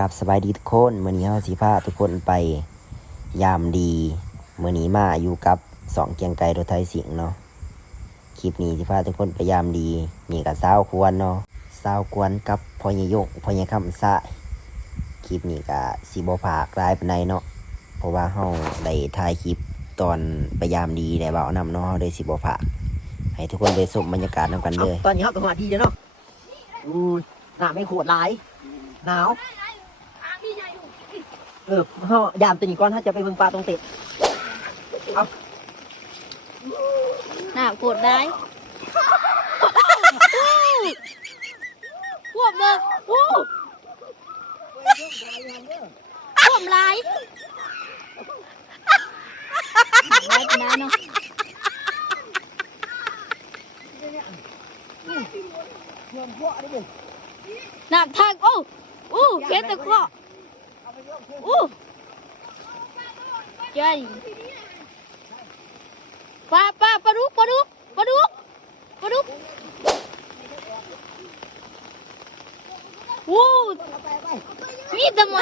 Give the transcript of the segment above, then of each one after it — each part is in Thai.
กับสบายดีทุกคนมื้อนี้เฮาสิพาทุกคนไปยามดีมื้อนี้มาอยู่กับสองเกียงไกรรถไทยสิงห์เนาะคลิปนี้สิพาทุกคนไปยามดีนี่ก็สาวควรเนาะสาวควรกับพ่อใหญ่ยงพ่อใหญ่คำสายคลิปนี้ก็สิบ่พากหลายปานใดเนาะเพราะว่าเฮาได้ถ่ายคลิปตอนไปยามดีได้เว้านำเนาะเฮาได้สิบ่พากให้ทุกคนได้ชมบรรยากาศนำกันเลยตอนนี้เฮาก็ฮอดที่แล้วเนาะอุ้ยน้าไม่โคตรหลายหนาวเฮายามตัวนี้ก่อนถ้าจะไปเบิ่งปลาตรงเต็ดเอาหนาวกดได้พวกเบิกพวกลายเป็นได้เนาะหนักทางโอ้เก็บแต่ข้อเจ้ยปลาดุกวู้มีทำไม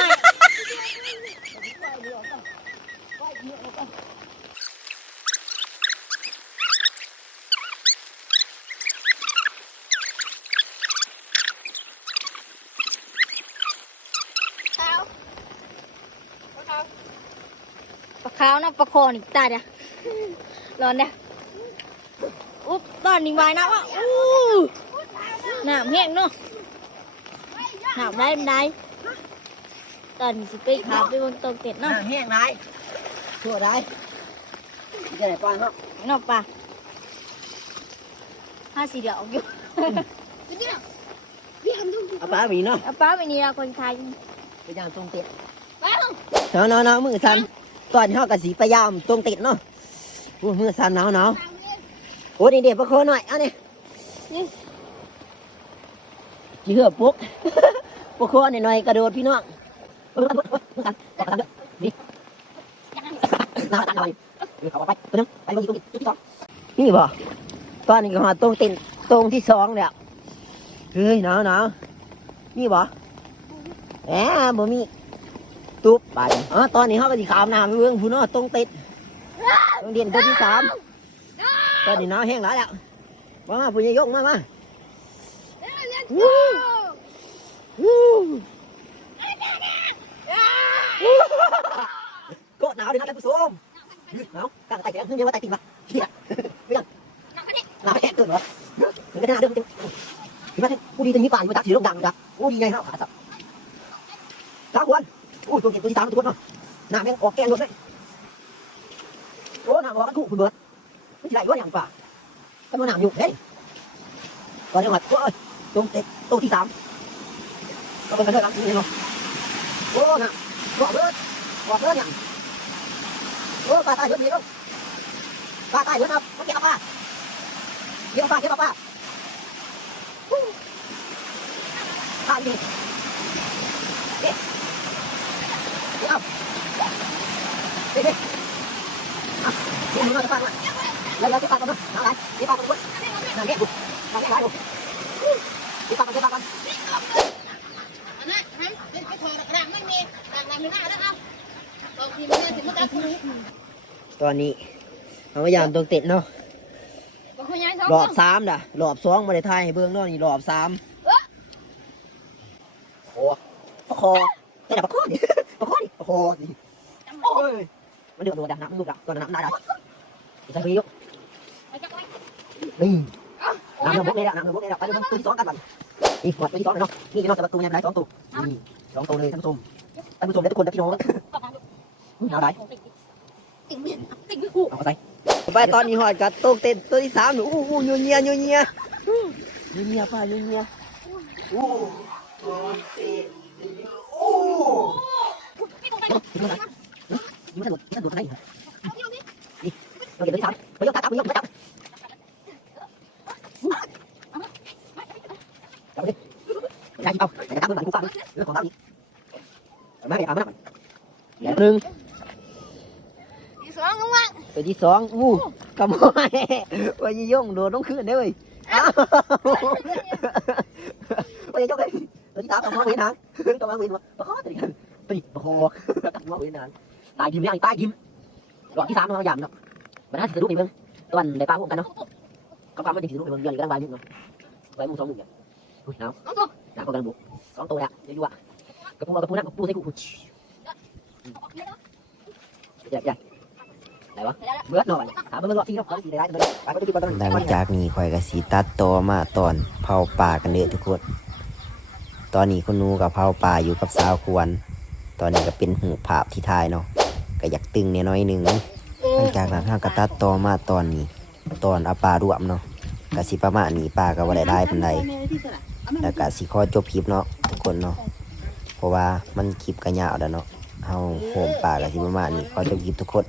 ปลาขาวนะปลาคอนี่ตายอ่ะร้อนเนี่ยอุ๊บตอนนี้วายนะวะน้ำแห้งเนาะน้ำได้ตอนนี้สิไปขาไปบนตรงเต็ดเนาะน้ำแห้งได้ชั่วได้จะไหนปลาเนาะเนาะปลา50 เดียวอยู่เอาปลาหมีเนาะเอาปลาไปนี่เราคนไทยไปยามตรงเต็ดเนาะมือสั่นตอนเฮาก็สิไปยามตรงเต็ดเนาะมือสั่นหนาวโอ้นี่เด็กประโคหน่อยเอาเนี่ยจีเหือปุ๊กประโคหน่อยกระโดดพี่น้องมือสั่นนี่หนาวหน่อยเอาไปตัวนึงไปลงที่ตรงที่สองนี่บ่ตอนนี้ก็หาตรงเต็ดตรงที่2แล้วเฮ้ยหนาวนี่บ่แหมบ่มีตุ๊บไปตอนนี้เขาก็สิขามน้ำไปเบิ่งผู้น้อตรงติดโรงเรียนตัวที่3ตอนนี้น้ำแห้งหลายแล้วมาผู้ใหญ่ยกมาก็หนาวเลยนะท่านผู้ชมหนาวกางไต่แข็งขึ้นเยอะว่าไต่ติ่งปะเฮียไม่ยังหนาวแข็งเกินเหรอถึงกันหน้าเดิมจริงถึงแม้ผู้ดีจะมีป่านมาจากสีลงดังจ้ะโอ้ดีไงครับขาสับสาวควรตัวเก็บตัวที่3ตัวเนาะหน้าแม่งออกแกงหมดเลยโอ้หน้าออกกันคู่คุณเบิร์ดไม่ใช่ไรวะอย่างป่าถ้ามันหน้าอยู่เฮ้ยตอนนี้วัดโอ้ยตรงเต็ดตัวที่3ก็เป็นกันเลยหลังนี้เนาะโอ้หน้าออกเบิร์ดอย่างโอ้ปลาตายเบิร์ดดีลูกปลาตายเบิร์ดครับมาเก็บปลาเก็บปลาปลาดีเด็เอาเด็เอามึงเอาจะปลามาแล้วจะปลากันนะเอาไรเก็บปลากันด้วยนั่นเด็กดูนั่นเด็กไรดูเก็บปลากันอันนั้นไม่พอหรอกนะไม่มีต่างน้ำหน้าแล้วเอาตอนที่มันถึงมันจะพูดตอนนี้เราพยายามตรงเต็ดเนาะรอบ3ด่ะรอบ2มาได้ทายให้เบิ่งเนาะนี่รอบ3โอ้คอแต่ปลาคอนี่โอ้ยมันเดือดดังน้ำมันดูดังตอนน้ำได้ใส่ไปยกนี่น้ำบกเลยไปดูตัวที่2กันบ้างนี่หมดตัวที่2เลยเนาะนี่จะนอกจากประตูยังได้2ตัวนี่2ตัวเลยท่านผู้ชมและทุกคนและพี่น้องเอาได้เอาใส่ไปตอนนี้หอดกับตัวเต็มตัวที่3หนูยูเนียป้ายูเนียมันดูดได้นี่เราเก็บตัวที่3ไปยกจับจับดิใช่เอาแต่จับมือหลังกูฟังเรื่องของเราดิมาเดี๋ยวเอามา1ตัวที่2กำมอยว่ายี่ยงโดดต้องขึ้นได้เลยว่ายี่ยงเลย ตัวที่สามต้องมองเว้นนะต้องมองเว้นวะประคอตัวนี้ประคอต้องมองเว้นนะตายทีมยังตายทีมรอบที่สามต้องยำเนาะมันน่าจะสะดุ้งอีกเพิ่งตอนได้ปลาพวกกันเนาะก็ความมันจะสะดุ้งอีกเพิ่งยังอีกตั้งใบนึงเนาะใบมุ้ง2 มุ้งเนี่ยอุ้ยหนาวหนาวกว่ากันบุก2 ตัวอ่ะเยอะๆกระปูนั่งกระปูใส่กูใหญ่ไหนวะเบิร์ดหน่อยถามเบิร์ดรอบที่เนาะที่ได้ไปก็ได้ไปก็ได้ หลังจากนี้ข่อยก็สิตัดต่อมาตอนเผาป่ากันเด้อทุกคนตอนนี้คุณหนูกับเผาป่าอยู่กับสาวควรตอนนี้ก็เป็นหูภาพที่ถ่ายเนาะก็อยากตึงน้อยๆหนึงหลังจากนั้นเราก็ตัดต่อมาตอนนี้ตอนเอาปลารวมเนาะก็สิประมาณนี้ปลาก็บ่ได้หลายปานใดแล้วก็สิขอจบคลิปเนาะทุกคนเนาะเพราะว่ามันคลิปก็ยาวแล้วเนาะเฮาโหมปลาก็สิประมาณนี้ขอจบคลิปทุกคน